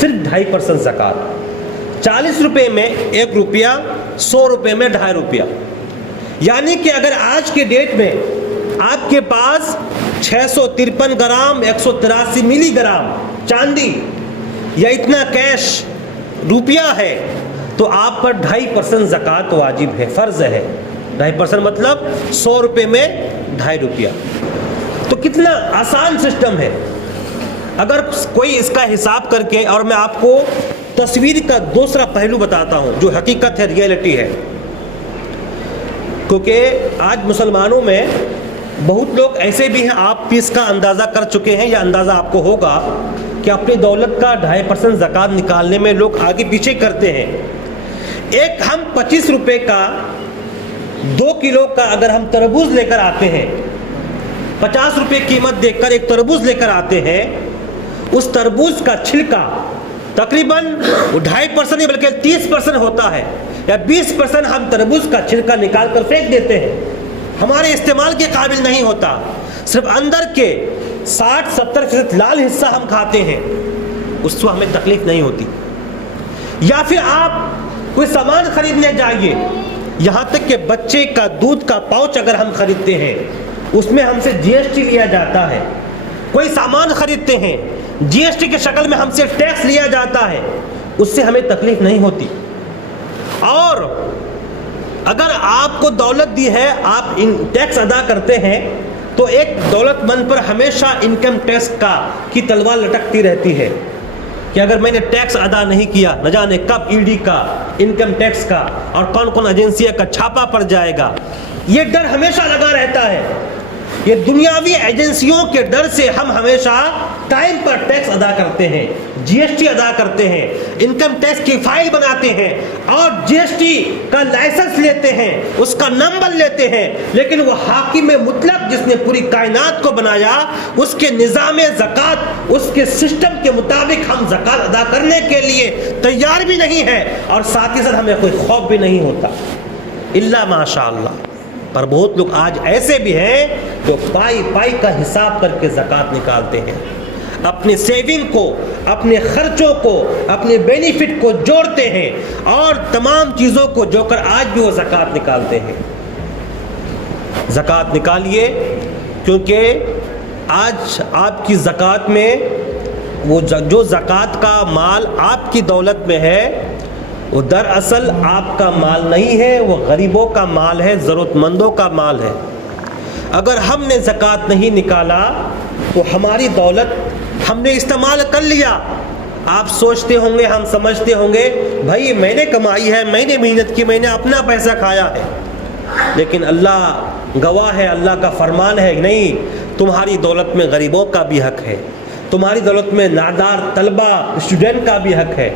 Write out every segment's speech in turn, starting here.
फिर 2.5% ज़कात। 40 रुपये में 1 रुपया, 100 रुपये में 2.5 रुपया। यानी कि अगर आज के डेट में आपके पास 653 ग्राम 183 मिलीग्राम चांदी या इतना कैश रुपया है तो आप पर 2.5% ज़कात वाजिब है, फ़र्ज़ है। 2.5% मतलब 100 रुपये में 2.5 रुपया। तो कितना आसान सिस्टम है। अगर कोई इसका हिसाब करके, और मैं आपको तस्वीर का दूसरा पहलू बताता हूँ जो हकीकत है, रियलिटी है, क्योंकि आज मुसलमानों में बहुत लोग ऐसे भी हैं, आप भी इसका अंदाज़ा कर चुके हैं या अंदाज़ा आपको होगा कि अपनी दौलत का 2.5% ज़कात निकालने में लोग आगे पीछे करते हैं। एक हम 25 रुपये का 2 किलो का अगर हम तरबूज लेकर आते हैं, 50 रुपये कीमत देखकर एक तरबूज लेकर आते हैं, उस तरबूज का छिलका तकरीबन 2.5% नहीं बल्कि 30% होता है, या 20% हम तरबूज का छिलका निकाल कर फेंक देते हैं, हमारे इस्तेमाल के काबिल नहीं होता। सिर्फ अंदर के 60-70% लाल हिस्सा हम खाते हैं, उससे हमें तकलीफ नहीं होती। या फिर आप कोई सामान खरीदने जाइए, यहाँ तक कि बच्चे का दूध का पाउच अगर हम खरीदते हैं उसमें हमसे जीएसटी लिया जाता है। कोई सामान खरीदते हैं, जीएसटी के शक्ल में हमसे टैक्स लिया जाता है, उससे हमें तकलीफ नहीं होती। और अगर आपको दौलत दी है, आप इन टैक्स अदा करते हैं, तो एक दौलतमंद पर हमेशा इनकम टैक्स की तलवार लटकती रहती है कि अगर मैंने टैक्स अदा नहीं किया, न जाने कब ईडी का, इनकम टैक्स का और कौन कौन एजेंसियों का छापा पड़ जाएगा। ये डर हमेशा लगा रहता है। ये दुनियावी एजेंसियों के डर से हम हमेशा टाइम पर टैक्स अदा करते हैं, जीएसटी अदा करते हैं, इनकम टैक्स की फाइल बनाते हैं और जीएसटी का लाइसेंस लेते हैं, उसका नंबर लेते हैं। लेकिन वो हाकिम मुतलक जिसने पूरी कायनात को बनाया, उसके निज़ाम ज़कात, उसके सिस्टम के मुताबिक हम ज़कात अदा करने के लिए तैयार भी नहीं है, और साथ ही साथ हमें कोई खौफ भी नहीं होता, इल्ला माशाअल्लाह। पर बहुत लोग आज ऐसे भी हैं जो पाई पाई का हिसाब करके ज़कात निकालते हैं, अपने सेविंग को, अपने खर्चों को, अपने बेनिफिट को जोड़ते हैं और तमाम चीज़ों को जोड़कर आज भी वो ज़कात निकालते हैं। ज़कात निकालिए, क्योंकि आज आपकी ज़कात में वो जो ज़कात का माल आपकी दौलत में है वो दरअसल आपका माल नहीं है, वो गरीबों का माल है, ज़रूरतमंदों का माल है। अगर हमने ज़कात नहीं निकाला तो हमारी दौलत हमने इस्तेमाल कर लिया। आप सोचते होंगे, हम समझते होंगे, भाई मैंने कमाई है, मैंने मेहनत की, मैंने अपना पैसा खाया है। लेकिन अल्लाह गवाह है, अल्लाह का फरमान है, नहीं, तुम्हारी दौलत में गरीबों का भी हक है, तुम्हारी दौलत में नादार तलबा स्टूडेंट का भी हक है,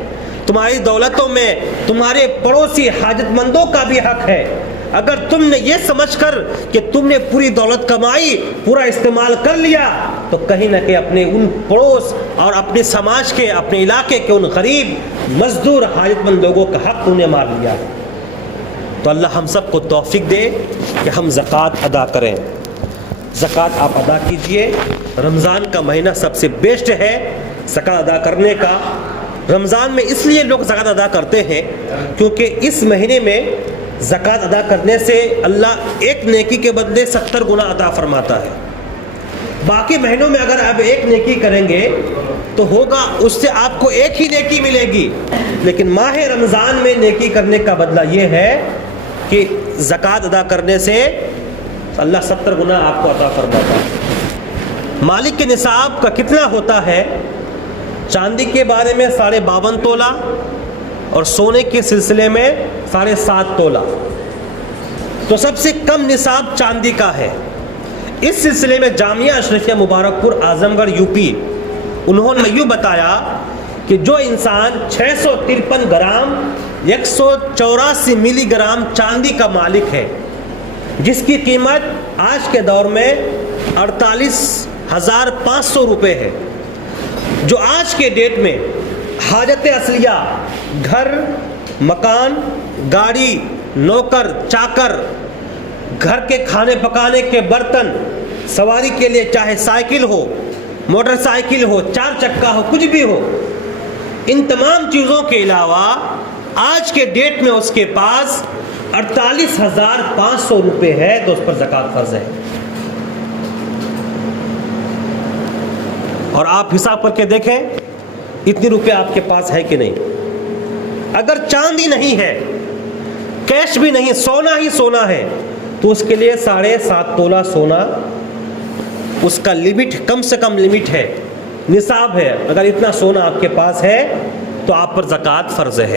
तुम्हारी दौलतों में तुम्हारे पड़ोसी हाजतमंदों का भी हक है। अगर तुमने ये समझकर कि तुमने पूरी दौलत कमाई, पूरा इस्तेमाल कर लिया, तो कहीं ना कहीं अपने उन पड़ोस और अपने समाज के, अपने इलाके के उन गरीब मजदूर हाजतमंद लोगों का हक तुमने मार लिया। तो अल्लाह हम सबको तौफीक दे कि हम ज़कात अदा करें। ज़कात आप अदा कीजिए। रमज़ान का महीना सबसे बेस्ट है ज़कात अदा करने का। रमज़ान में इसलिए लोग ज़कात अदा करते हैं क्योंकि इस महीने में ज़कात अदा करने से अल्लाह एक नेकी के बदले 70 गुना अता फरमाता है। बाकी महीनों में अगर आप एक नेकी करेंगे तो होगा, उससे आपको एक ही नेकी मिलेगी, लेकिन माह रमज़ान में नेकी करने का बदला ये है कि ज़कात अदा करने से अल्लाह 70 गुना आपको अता फरमाता है। मालिक के निसाब का कितना होता है? चांदी के बारे में 52.5 तोला और सोने के सिलसिले में 7.5 तोला। तो सबसे कम निसाब चांदी का है। इस सिलसिले में जामिया अशरफिया मुबारकपुर आजमगढ़ यूपी, उन्होंने यूँ बताया कि जो इंसान 653 ग्राम 184 मिलीग्राम चांदी का मालिक है, जिसकी कीमत आज के दौर में 48,500 रुपये है, जो आज के डेट में हाजत असलिया, घर, मकान, गाड़ी, नौकर, चाकर, घर के खाने पकाने के बर्तन, सवारी के लिए चाहे साइकिल हो, मोटरसाइकिल हो, 4 चक्का हो, कुछ भी हो, ان تمام چیزوں کے علاوہ آج کے ڈیٹ میں اس کے پاس 48,500 روپے ہے تو اس پر زکوٰۃ فرض ہے. اور آپ حساب کر کے دیکھیں اتنی روپے آپ کے پاس ہے کہ نہیں. اگر چاندی نہیں ہے، کیش بھی نہیں، سونا ہی سونا ہے، تو اس کے لیے 7.5 تولہ سونا اس کا لمٹ، کم سے کم لمٹ ہے، نصاب ہے. اگر اتنا سونا آپ کے پاس ہے تو آپ پر زکوٰۃ فرض ہے.